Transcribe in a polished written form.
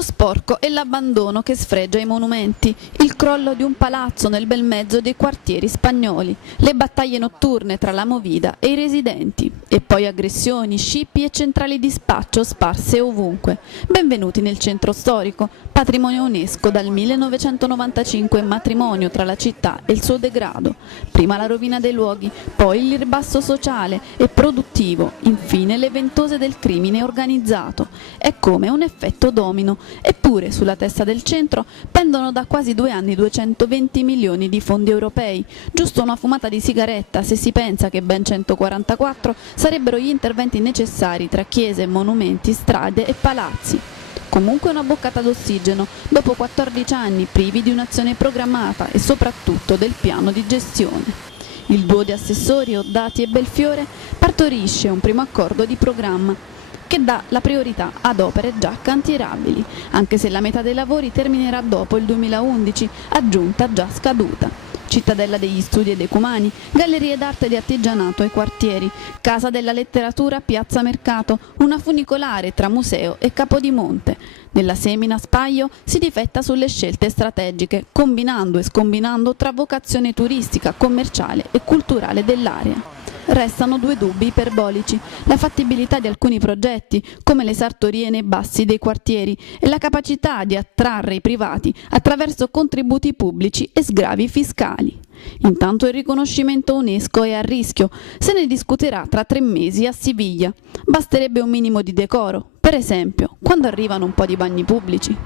Lo sporco e l'abbandono che sfregia i monumenti, il crollo di un palazzo nel bel mezzo dei quartieri spagnoli, le battaglie notturne tra la movida e i residenti, e poi aggressioni, scippi e centrali di spaccio sparse ovunque. Benvenuti nel centro storico, patrimonio UNESCO dal 1995, matrimonio tra la città e il suo degrado. Prima la rovina dei luoghi, poi il ribasso sociale e produttivo, infine le ventose del crimine organizzato. È come un effetto domino. Eppure sulla testa del centro pendono da quasi 2 anni 220 milioni di fondi europei, giusto una fumata di sigaretta se si pensa che ben 144 sarebbero gli interventi necessari tra chiese, monumenti, strade e palazzi. Comunque una boccata d'ossigeno, dopo 14 anni privi di un'azione programmata e soprattutto del piano di gestione. Il duo di assessori Oddati e Belfiore partorisce un primo accordo di programma che dà la priorità ad opere già cantierabili, anche se la metà dei lavori terminerà dopo il 2011, aggiunta già scaduta. Cittadella degli studi ed ecumani, gallerie d'arte di artigianato e quartieri, casa della letteratura, piazza mercato, una funicolare tra museo e Capodimonte. Nella semina Spaio si difetta sulle scelte strategiche, combinando e scombinando tra vocazione turistica, commerciale e culturale dell'area. Restano 2 dubbi iperbolici: la fattibilità di alcuni progetti, come le sartorie nei bassi dei quartieri, e la capacità di attrarre i privati attraverso contributi pubblici e sgravi fiscali. Intanto il riconoscimento UNESCO è a rischio, se ne discuterà tra 3 mesi a Siviglia. Basterebbe un minimo di decoro, per esempio, quando arrivano un po' di bagni pubblici.